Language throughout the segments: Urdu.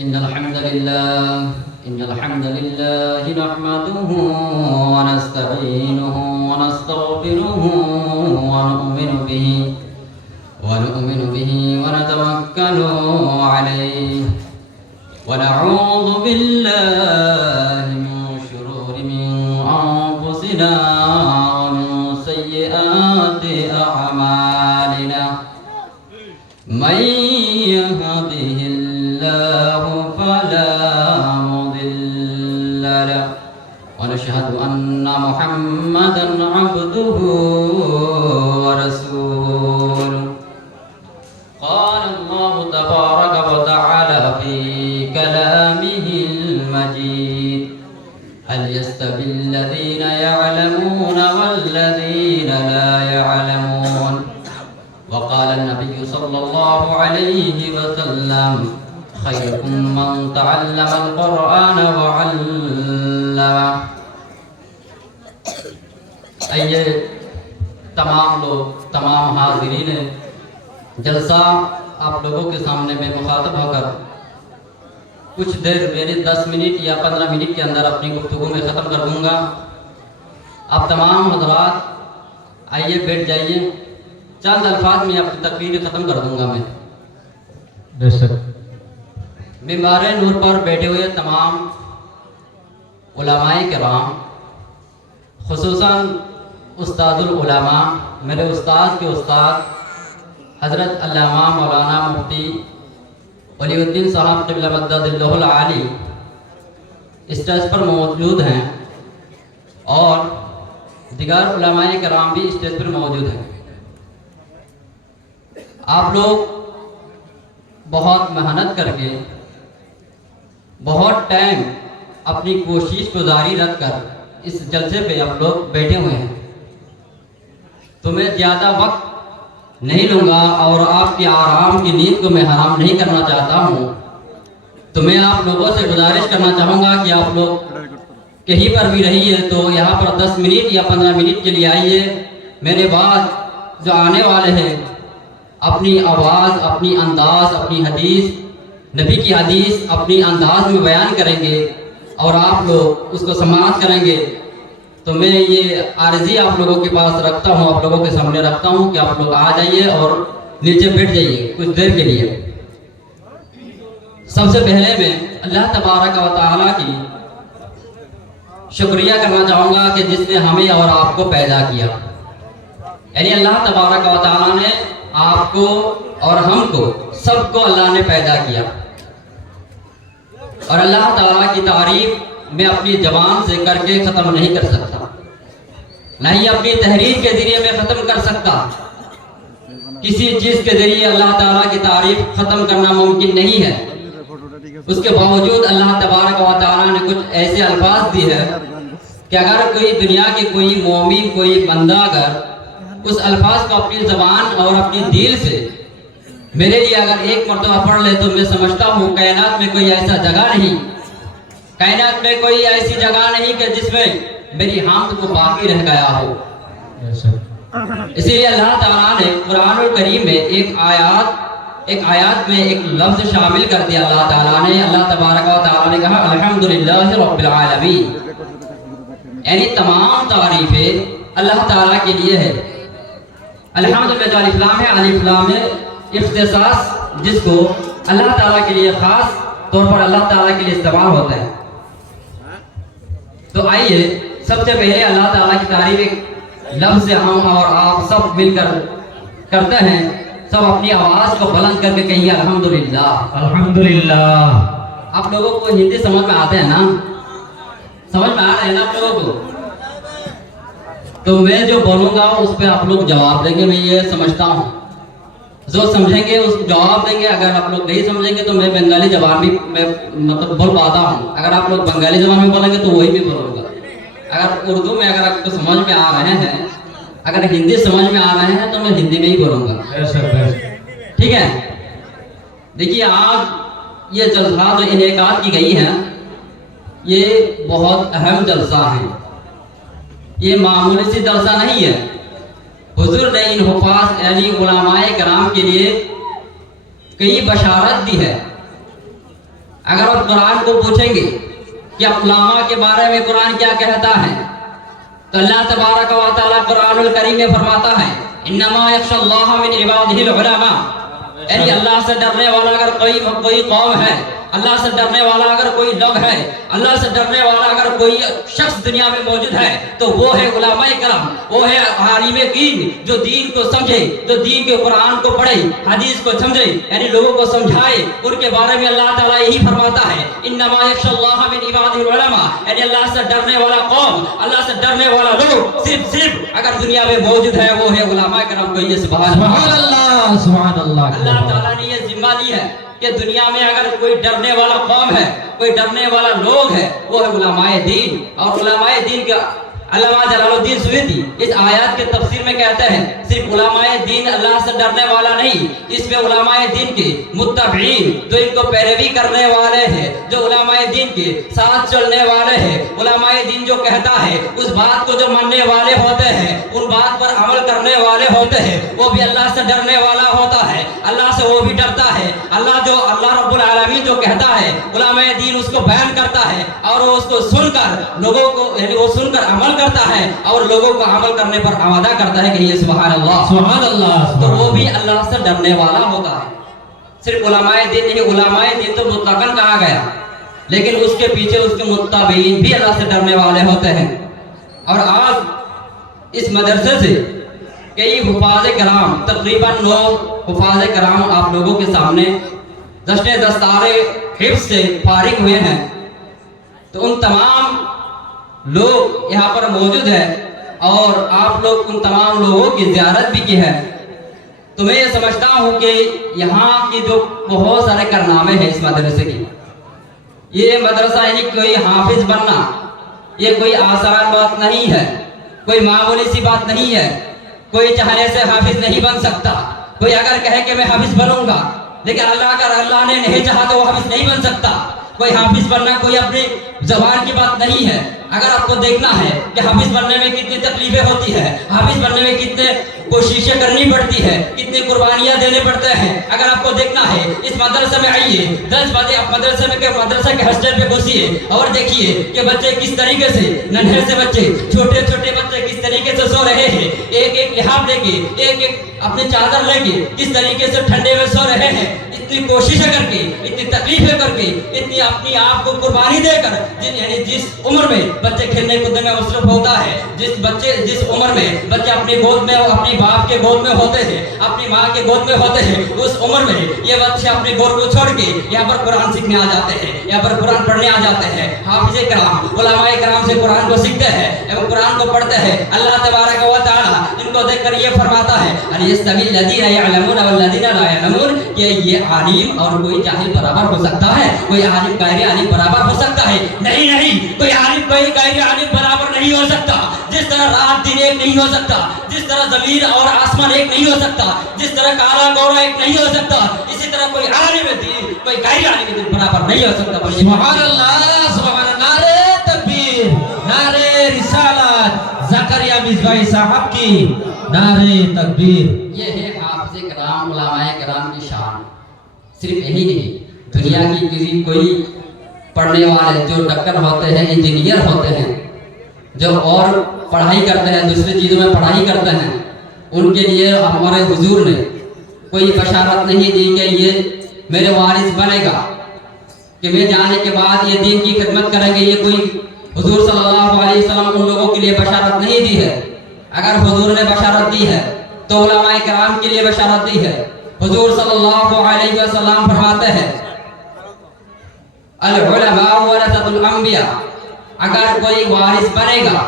إن الحمد لله نحمده ونستعينه ونستغفره ونؤمن به ونتوكل عليه ونعوذ بالله من شرور أنفسنا ومن سيئات أعمالنا من يهده الله فلا مضل له ونشهد أن محمدا عبده ورسوله قال الله تبارك وتعالى في كلامه المجيد هل يستوي الذين يعلمون والذين لا يعلمون وقال النبي صلى الله عليه وسلم خيركم من تعلم القرآن وعلمه. آئیے تمام حاضرین جلسہ آپ لوگوں کے سامنے میں مخاطب ہو کر کچھ دیر میری 10 منٹ یا 15 منٹ کے اندر اپنی گفتگو میں ختم کر دوں گا. آپ تمام حضرات آئیے بیٹھ جائیے. چند الفاظ میں اپنی تقریر ختم کر دوں گا. میں ممبر نور پر بیٹھے ہوئے تمام علماء کرام، خصوصاً استاد العلماء، میرے استاد کے استاد حضرت علامہ مولانا مفتی ولی الدین صاحب قبلہ مدد اللہ العالی اسٹیج پر موجود ہیں اور دیگر علماء کرام بھی اسٹیج پر موجود ہیں. آپ لوگ بہت محنت کر کے بہت ٹائم اپنی کوشش کو جاری رکھ کر اس جلسے پہ آپ لوگ بیٹھے ہوئے ہیں. تو میں زیادہ وقت نہیں لوں گا اور آپ کی آرام کی نیند کو میں حرام نہیں کرنا چاہتا ہوں. تو میں آپ لوگوں سے گزارش کرنا چاہوں گا کہ آپ لوگ کہیں پر بھی رہیے تو یہاں پر 10 منٹ یا 15 منٹ کے لیے آئیے. میرے بعد جو آنے والے ہیں اپنی آواز، اپنی انداز، اپنی حدیث، نبی کی حدیث اپنی انداز میں بیان کریں گے اور آپ لوگ اس کو سماعت کریں گے. تو میں یہ عارضی آپ لوگوں کے پاس رکھتا ہوں، آپ لوگوں کے سامنے رکھتا ہوں کہ آپ لوگ آ جائیے اور نیچے بیٹھ جائیے کچھ دیر کے لیے. سب سے پہلے میں اللہ تبارک و تعالیٰ کی شکریہ کرنا چاہوں گا کہ جس نے ہمیں اور آپ کو پیدا کیا. یعنی اللہ تبارک و تعالیٰ نے آپ کو اور ہم کو سب کو اللہ نے پیدا کیا. اور اللہ تعالیٰ کی تعریف میں اپنی زبان سے کر کے ختم نہیں کر سکتا، نہ ہی اپنی تحریر کے ذریعے میں ختم کر سکتا. کسی چیز کے ذریعے اللہ تعالیٰ کی تعریف ختم کرنا ممکن نہیں ہے. اس کے باوجود اللہ تبارک و تعالیٰ نے کچھ ایسے الفاظ دی ہے کہ اگر کوئی دنیا کے کوئی مومن، کوئی بندہ اگر اس الفاظ کو اپنی زبان اور اپنی دل سے میرے لیے اگر ایک مرتبہ پڑھ لے تو میں سمجھتا ہوں کائنات میں کوئی ایسا جگہ نہیں، کائنات میں کوئی ایسی جگہ نہیں کہ جس میں میری حمد کو باقی رہ گیا ہو. اسی لیے اللہ تعالیٰ نے قرآن الکریم میں ایک آیات میں ایک لفظ شامل کر دیا. اللہ تعالیٰ نے اللہ تبارک و تعالیٰ نے کہا الحمدللہ رب العالمین، یعنی تمام تعریفیں اللہ تعالیٰ کے لیے ہے. الحمدللہ جو الف لام ہے اختصاص جس کو اللہ تعالیٰ کے لیے خاص طور پر اللہ تعالیٰ کے لیے استعمال ہوتا ہے. تو آئیے سب سے پہلے اللہ تعالیٰ کی تعریف ایک لفظ سے ہم اور آپ سب مل کر کرتے ہیں. سب اپنی آواز کو بلند کر کے کہیے الحمدللہ. الحمدللہ. آپ لوگوں کو ہندی سمجھ میں آتے ہیں نا؟ سمجھ میں آ رہے ہیں نا آپ لوگوں کو؟ تو میں جو بولوں گا اس پہ آپ لوگ جواب دیں گے. میں یہ سمجھتا ہوں جو سمجھیں گے اس جواب دیں گے. اگر آپ لوگ نہیں سمجھیں گے تو میں بنگالی زبان بھی میں مطلب بول پاتا ہوں. اگر آپ لوگ بنگالی زبان میں بولیں گے تو وہی بھی بولوں گا. اگر اردو میں اگر آپ کو سمجھ میں آ رہے ہیں، اگر ہندی سمجھ میں آ رہے ہیں تو میں ہندی میں ہی بولوں گا. ٹھیک ہے؟ دیکھیے آج یہ جلسہ جو انعقاد کی گئی ہیں یہ بہت اہم جلسہ ہے. یہ معمولی سی جلسہ نہیں ہے. حضور نے ان حفاظ یعنی علماء کرام کے لیے کئی بشارت دی ہے. اگر آپ قرآن کو پوچھیں گے کہ علماء کے بارے میں قرآن کیا کہتا ہے تو اللہ تبارک و تعالیٰ قرآن الکریم میں فرماتا ہے انما یخشی اللہ من عبادہ العلماء، یعنی اللہ سے ڈرنے والا اگر کوئی قوم ہے، اللہ سے ڈرنے والا اگر کوئی لوگ ہے، اللہ سے ڈرنے والا اگر کوئی شخص دنیا میں موجود ہے تو وہ ہے علماء کرام، وہ ہے عالم دین جو دین کو سمجھے، جو دین کے قرآن کو پڑھے، حدیث کو سمجھے، یعنی لوگوں کو سمجھائے۔ ان کے بارے میں اللہ تعالیٰ یہی فرماتا ہے انما یخشی اللہ من عبادہ العلماء، یعنی اللہ سے ڈرنے والا قوم، اللہ سے ڈرنے والا لوگ صرف اگر دنیا میں موجود ہے وہ ہے علماء کرام۔ کو یہ سبحان اللہ، سبحان اللہ۔ اللہ تعالیٰ نے یہ ذمہ لی ہے کہ دنیا میں اگر کوئی ڈرنے والا قوم ہے، کوئی ڈرنے والا لوگ ہے، وہ ہے علماء دین۔ اور علماء دین کا علامہ جلال الدین سیوطی اس آیات کے تفسیر میں کہتے ہیں صرف علماء دین اللہ سے ڈرنے والا نہیں، اس میں علماء دین کے متبعین جو ان کو پیروی کرنے والے ہیں، جو علماء دین کے ساتھ چلنے والے ہیں، علماء دین جو کہتا ہے اس بات کو جو ماننے والے ہوتے ہیں، ان بات پر عمل کرنے والے ہوتے ہیں، وہ بھی اللہ سے ڈرنے والا ہوتا ہے، اللہ سے وہ بھی ڈرتا ہے۔ اللہ رب العالمین جو کہتا ہے علماء دین اس کو بیان کرتا ہے اور وہ اس کو سن کر لوگوں کو، یعنی وہ سن کر عمل کرتا ہے اور لوگوں کو عمل کرنے پر آمادہ کرتا ہے کہ یہ سبحان اللہ، سبحان اللہ۔ تو وہ بھی اللہ سے ڈرنے والا ہوتا ہے۔ صرف علماء دین نہیں، علماء دین تو مطلقاً کہا گیا، لیکن اس کے پیچھے اس کے متبعین بھی اللہ سے ڈرنے والے ہوتے ہیں۔ اور آج اس مدرسے سے کئی حفاظ کرام، تقریباً 9 حفاظ کرام آپ لوگوں کے سامنے دستار حفظ سے فارغ ہوئے ہیں، تو ان تمام لوگ یہاں پر موجود ہیں اور آپ لوگ ان تمام لوگوں کی زیارت بھی کی ہے، تو میں یہ سمجھتا ہوں کہ یہاں کی جو بہت سارے کارنامے ہیں اس مدرسے کی، یہ مدرسہ یعنی کوئی حافظ بننا یہ کوئی آسان بات نہیں ہے، کوئی معمولی سی بات نہیں ہے، کوئی چاہنے سے حافظ نہیں بن سکتا۔ کوئی اگر کہے کہ میں حافظ بنوں گا، لیکن اللہ نے نہیں چاہا تو وہ حافظ نہیں بن سکتا۔ کوئی حافظ بننا کوئی اپنی زبان کی بات نہیں ہے۔ اگر آپ کو دیکھنا ہے کہ حافظ بننے میں کتنی تکلیفیں ہوتی ہے، حافظ بننے میں کتنے کوششیں کرنی پڑتی ہے، کتنی قربانیاں دینے پڑتے ہیں، اگر آپ کو دیکھنا ہے اس مدرسے میں آئیے، 10 بجے آپ مدرسے کے ہاسٹل پہ گھسیے اور دیکھیے کہ بچے کس طریقے سے، ننھے سے بچے، چھوٹے بچے کس طریقے سے سو رہے ہیں، ایک لحاف لے کے، ایک اپنی چادر لے کے کس طریقے سے ٹھنڈے میں سو رہے ہیں، اتنی کوششیں کر کے، اتنی تکلیفیں کر کے، اتنی اپنی آپ کو قربانی دے کر، یعنی جس عمر میں بچے کھیلنے کودنے میں مصروف ہوتا ہے، جس عمر میں بچے اپنی گود میں، اپنی باپ کے گود میں ہوتے ہیں، اپنی ماں کے گود میں ہوتے ہیں، اس عمر میں یہ بچے اپنے گود کو چھوڑ کے یہاں پر قرآن سیکھنے آ جاتے ہیں، یہاں پر قرآن پڑھنے آ جاتے ہیں۔ حافظ کرام، علماء کرام سے قرآن کو سیکھتے ہیں اور قرآن کو پڑھتے ہیں۔ اللہ تبارک و تعالی ان کو دیکھ کر یہ فرماتا ہے الیستوی الذین یعلمون والذین لا یعلمون، کہ یہ عالم اور کوئی جاہل برابر ہو سکتا ہے؟ کوئی عالم غیر عالم برابر ہو سکتا ہے؟ نہیں، کوئی عالم کوئی غیر عالم برابر نہیں ہو سکتا۔ جس طرح رات دن ایک نہیں ہو سکتا، جس طرح زمین اور آسمان ایک نہیں ہو سکتا، جس طرح کالا گورا ایک نہیں ہو سکتا، اسی طرح کوئی عالم دین کوئی غیر عالم دین برابر نہیں ہو سکتا۔ سبحان اللہ، سبحان اللہ، نعرہ تکبیر، نعرہ رسالت، زکریا مصباحی صاحب کی نعرہ تکبیر۔ یہ ہے حافظ کرام، علماء کرام کی شان۔ صرف یہی نہیں، دنیا کی کسی کوئی پڑھنے والے جو ڈاکٹر ہوتے ہیں، انجینئر ہوتے ہیں، جو اور پڑھائی کرتے ہیں، دوسری چیزوں میں پڑھائی کرتے ہیں، ان کے لیے ہمارے حضور نے کوئی بشارت نہیں دی کہ یہ میرے وارث بنے گا، کہ میں جانے کے بعد یہ دین کی خدمت کریں گے۔ یہ کوئی حضور صلی اللہ علیہ وسلم ان لوگوں کے لیے بشارت نہیں دی ہے۔ اگر حضور نے بشارت دی ہے تو علماء کرام کے لیے بشارت دی ہے۔ حضور صلی اللہ علیہ وسلم فرماتے ہیں العلماء ورثۃ الانبیاء، اگر کوئی وارث بنے گا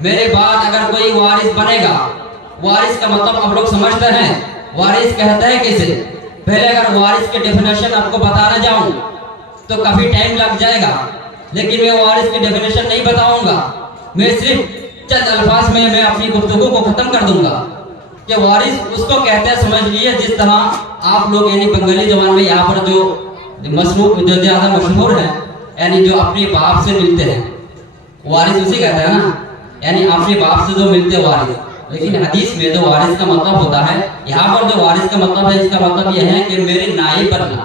میرے بعد، اگر کوئی وارث بنے گا، وارث کا مطلب آپ لوگ سمجھتے ہیں، وارث کہتے ہیں کسے؟ پہلے اگر وارث کے ڈیفینیشن آپ کو بتانا جاؤں تو کافی ٹائم لگ جائے گا، لیکن میں وارث کی ڈیفینیشن نہیں بتاؤں گا، میں صرف چند الفاظ میں اپنی گفتگو کو ختم کر دوں گا کہ وارث اس کو کہتے ہیں، سمجھ لیے جس طرح آپ لوگ یعنی بنگالی زبان میں یہاں پر جو جو زیادہ مشہور ہے، یعنی جو اپنے باپ سے ملتے ہیں، وارث اسی کہتے ہیں نا، یعنی اپنے باپ سے جو ملتے وارث۔ لیکن حدیث میں جو وارث کا مطلب ہوتا ہے، یہاں پر جو وارث کا مطلب ہے، اس کا مطلب یہ ہے کہ میرے نائب بننا،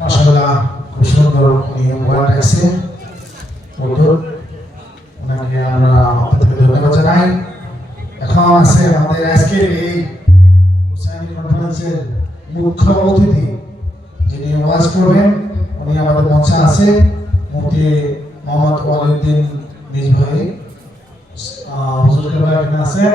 মাশাআল্লাহ, খুব সুন্দর নিয়মগুলো আছে। হুজুর ওনাকে আমরা আপনাদের ধন্যবাদ জানাই। এখন আছে আমাদের আজকের এই হুসাইনি কনফারেন্সের মুখ্য অতিথি যিনি ওয়াজ করবেন, উনি আমাদের মঞ্চে আছে মুফতি মোহাম্মদ ওয়ালিউদ্দিন নিজ ভাই। হুজুর কেবলা এখানে আছেন।